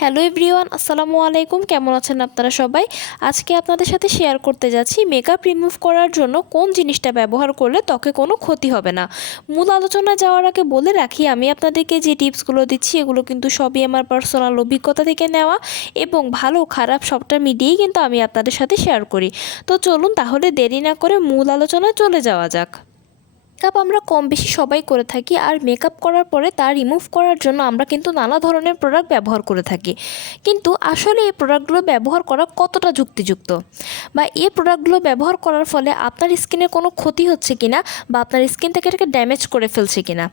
Hello everyone, আসসালামু আলাইকুম। কেমন আছেন আপনারা সবাই? আজকে আপনাদের সাথে শেয়ার করতে যাচ্ছি মেকআপ রিমুভ করার জন্য কোন জিনিসটা ব্যবহার করলে ত্বকে কোনো ক্ষতি হবে না। মূল আলোচনা যাওয়ার আগে বলে রাখি, আমি আপনাদেরকে যে টিপসগুলো দিচ্ছি এগুলো কিন্তু সবই আমার পার্সোনাল অভিজ্ঞতা থেকে নেওয়া এবং ভালো খারাপ সবটা মিলিয়েই কিন্তু আমি আপনাদের সাথে শেয়ার করি। তো চলুন তাহলে দেরি না করে মূল আলোচনায় চলে যাওয়া যাক। মেকআপ আমরা কম বেশি সবাই করে থাকি, আর মেকআপ করার পরে তা রিমুভ করার জন্য আমরা কিন্তু নানা ধরনের প্রোডাক্ট ব্যবহার করে থাকি। কিন্তু আসলে এই প্রোডাক্টগুলো ব্যবহার করা কতটা যুক্তিযুক্ত, বা এই প্রোডাক্টগুলো ব্যবহার করার ফলে আপনার স্কিনের কোনো ক্ষতি হচ্ছে কিনা বা আপনার স্কিনটাকে এটাকে ড্যামেজ করে ফেলছে কিনা,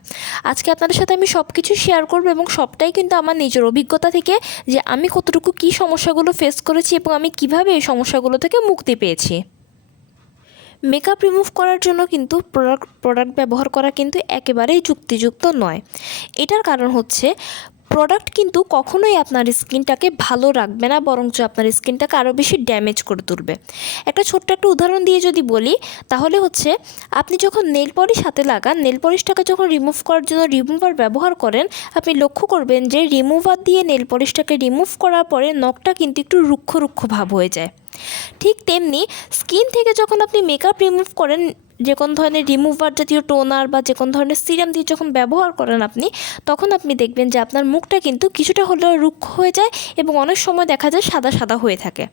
আজকে আপনাদের সাথে আমি সব কিছু শেয়ার করব এবং সবটাই কিন্তু আমার নিজের অভিজ্ঞতা থেকে, যে আমি কতটুকু কী সমস্যাগুলো ফেস করেছি এবং আমি কিভাবে এই সমস্যাগুলো থেকে মুক্তি পেয়েছি। মেকআপ রিমুভ করার জন্য কিন্তু প্রোডাক্ট ব্যবহার করা কিন্তু একেবারেই যুক্তিযুক্ত নয়। এটার কারণ হচ্ছে প্রোডাক্ট কিন্তু কখনোই আপনার স্কিনটাকে ভালো রাখবে না, বরঞ্চ আপনার স্কিনটাকে আরও বেশি ড্যামেজ করে তুলবে। একটা ছোট্ট একটা উদাহরণ দিয়ে যদি বলি, তাহলে হচ্ছে আপনি যখন নেল পলিশ হাতে লাগান, নেল পলিশটাকে যখন রিমুভ করার জন্য রিমুভার ব্যবহার করেন, আপনি লক্ষ্য করবেন যে রিমুভার দিয়ে নেল পলিশটাকে রিমুভ করার পরে নখটা কিন্তু একটু রুক্ষ রুক্ষ ভাব হয়ে যায়। ঠিক তেমনি স্কিন থেকে যখন আপনি মেকআপ রিমুভ করেন, যে কোনো ধরনের রিমুভার জাতীয় টোনার বা যে কোনো ধরনের সিরাম দিয়ে যখন ব্যবহার করেন আপনি, তখন আপনি দেখবেন যে আপনার মুখটা কিন্তু কিছুটা হলেও রুক্ষ হয়ে যায় এবং অনেক সময় দেখা যায় সাদা সাদা হয়ে থাকে।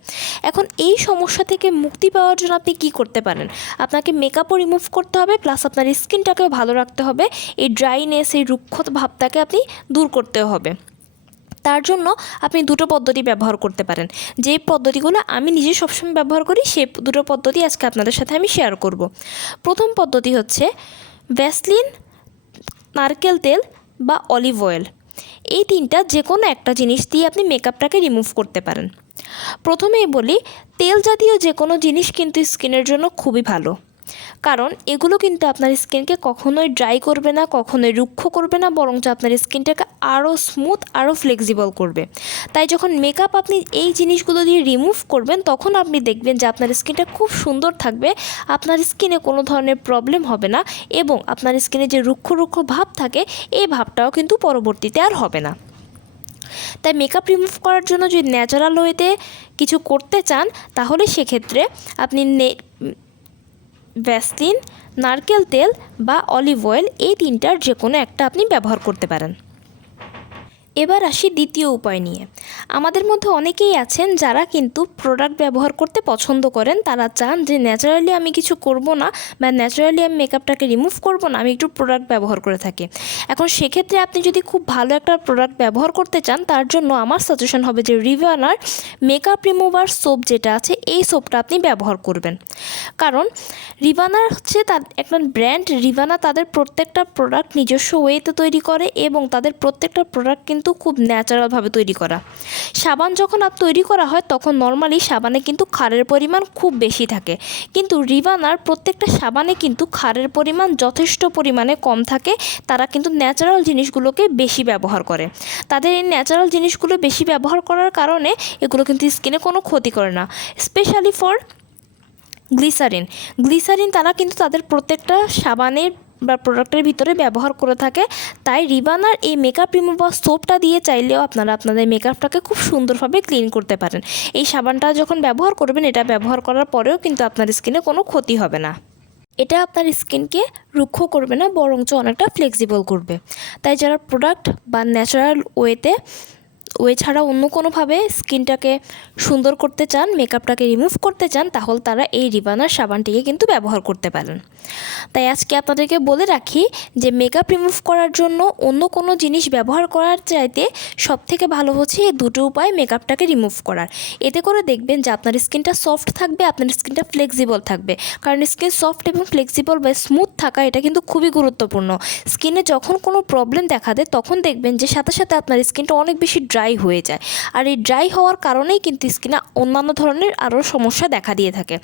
এখন এই সমস্যা থেকে মুক্তি পাওয়ার জন্য আপনি কি করতে পারেন? আপনাকে মেকআপও রিমুভ করতে হবে, প্লাস আপনার স্কিনটাকেও ভালো রাখতে হবে। এই ড্রাইনেস, এই রুক্ষ ভাবটাকে আপনি দূর করতে হবে। তার জন্য আপনি দুটো পদ্ধতি ব্যবহার করতে পারেন। যে পদ্ধতিগুলো আমি নিজে সবসময় ব্যবহার করি, সেই দুটো পদ্ধতি আজকে আপনাদের সাথে আমি শেয়ার করব। প্রথম পদ্ধতি হচ্ছে ভ্যাসলিন, নারকেল তেল বা অলিভ অয়েল। এই তিনটা যে কোনো একটা জিনিস দিয়ে আপনি মেকআপটাকে রিমুভ করতে পারেন। প্রথমেই বলি, তেল জাতীয় যে কোনো জিনিস কিন্তু স্কিনের জন্য খুবই ভালো, কারণ এগুলো কিন্তু আপনার স্কিনকে কখনোই ড্রাই করবে না, কখনোই রুক্ষ করবে না, বরঞ্চ আপনার স্কিনটাকে আরও স্মুথ, আরও ফ্লেক্সিবল করবে। তাই যখন মেকআপ আপনি এই জিনিসগুলো দিয়ে রিমুভ করবেন, তখন আপনি দেখবেন যে আপনার স্কিনটা খুব সুন্দর থাকবে, আপনার স্কিনে কোনো ধরনের প্রবলেম হবে না এবং আপনার স্কিনে যে রুক্ষ রুক্ষ ভাব থাকে, এই ভাবটাও কিন্তু পরবর্তীতে আর হবে না। তাই মেকআপ রিমুভ করার জন্য যদি ন্যাচারাল ওয়েতে কিছু করতে চান, তাহলে সেক্ষেত্রে আপনি ভ্যাসলিন, নারকেল তেল বা অলিভ অয়েল, এই তিনটার যে কোনো একটা আপনি ব্যবহার করতে পারেন। এবার আসি দ্বিতীয় উপায় নিয়ে। আমাদের মধ্যে অনেকেই আছেন যারা কিন্তু প্রোডাক্ট ব্যবহার করতে পছন্দ করেন। তারা চান যে ন্যাচারালি আমি কিছু করব না, বা ন্যাচারালি আমি মেকআপটাকে রিমুভ করব না, আমি একটু প্রোডাক্ট ব্যবহার করে থাকি। এখন সেক্ষেত্রে আপনি যদি খুব ভালো একটা প্রোডাক্ট ব্যবহার করতে চান, তার জন্য আমার সাজেশন হবে যে রিভানার মেকআপ রিমুভার সোপ যেটা আছে, এই সোপটা আপনি ব্যবহার করবেন। কারণ রিভানার হচ্ছে তার একটা ব্র্যান্ড। রিভানা তাদের প্রত্যেকটা প্রোডাক্ট নিজস্ব ওয়েতে তৈরি করে এবং তাদের প্রত্যেকটা প্রোডাক্ট কিন্তু খুব ন্যাচারালভাবে তৈরি করা। সাবান যখন তৈরি করা হয়, তখন নর্মালি সাবানে কিন্তু ক্ষারের পরিমাণ খুব বেশি থাকে, কিন্তু রিভানার প্রত্যেকটা সাবানে কিন্তু ক্ষারের পরিমাণ যথেষ্ট পরিমাণে কম থাকে। তারা কিন্তু ন্যাচারাল জিনিসগুলোকে বেশি ব্যবহার করে। তাদের এই ন্যাচারাল জিনিসগুলো বেশি ব্যবহার করার কারণে এগুলো কিন্তু স্কিনে কোনো ক্ষতি করে না। স্পেশালি ফর গ্লিসারিন তারা কিন্তু তাদের প্রত্যেকটা সাবানের বা প্রোডাক্টের ভিতরে ব্যবহার করে থাকে। তাই রিভানার এই মেকআপ রিমুভার সোপটা দিয়ে চাইলেও আপনারা আপনাদের মেকআপটাকে খুব সুন্দরভাবে ক্লিন করতে পারেন। এই সাবানটা যখন ব্যবহার করবেন, এটা ব্যবহার করার পরেও কিন্তু আপনার স্কিনে কোনো ক্ষতি হবে না। এটা আপনার স্কিনকে রুক্ষ করবে না, বরঞ্চ অনেকটা ফ্লেক্সিবল করবে। তাই যারা প্রোডাক্ট বা ন্যাচারাল ওয়ে ছাড়া অন্য কোনোভাবে স্কিনটাকে সুন্দর করতে চান, মেকআপটাকে রিমুভ করতে চান, তাহলে তারা এই রিভানার সাবানটিকে কিন্তু ব্যবহার করতে পারেন। তাই আজকে আপনাদেরকে বলে রাখি যে মেকআপ রিমুভ করার জন্য অন্য কোনো জিনিস ব্যবহার করার চাইতে সবথেকে ভালো হচ্ছে এই দুটো উপায় মেকআপটাকে রিমুভ করার। এতে করে দেখবেন যে আপনার স্কিনটা সফট থাকবে, আপনার স্কিনটা ফ্লেক্সিবল থাকবে। কারণ স্কিন সফট এবং ফ্লেক্সিবল বা স্মুথ থাকা, এটা কিন্তু খুবই গুরুত্বপূর্ণ। স্কিনে যখন কোনো প্রবলেম দেখা দেয়, তখন দেখবেন যে সাথে সাথে আপনার স্কিনটা অনেক বেশি ড্রাই হয়ে যায়। আর এই ড্রাই হওয়ার কারণেই কিন্তু স্কিনে অন্যান্য ধরনের আরও সমস্যা দেখা দিয়ে থাকে।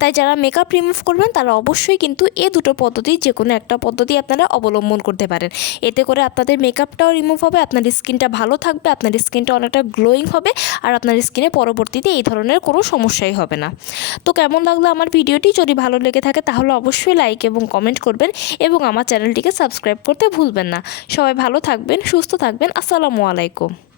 তাই যারা মেকআপ রিমুভ করবেন, তারা অবশ্যই কিন্তু এই দুটো পদ্ধতি যে কোনো একটা পদ্ধতি আপনারা অবলম্বন করতে পারেন। এতে করে আপনাদের মেকআপটাও রিমুভ হবে, আপনার স্কিনটা ভালো থাকবে, আপনার স্কিনটা অনেকটা গ্লোয়িং হবে, আর আপনার স্কিনে পরবর্তীতে এই ধরনের কোনো সমস্যাই হবে না। তো কেমন লাগলো আমার ভিডিওটি? যদি ভালো লেগে থাকে তাহলে অবশ্যই লাইক এবং কমেন্ট করবেন এবং আমার চ্যানেলটিকে সাবস্ক্রাইব করতে ভুলবেন না। সবাই ভালো থাকবেন, সুস্থ থাকবেন। আসসালামু আলাইকুম।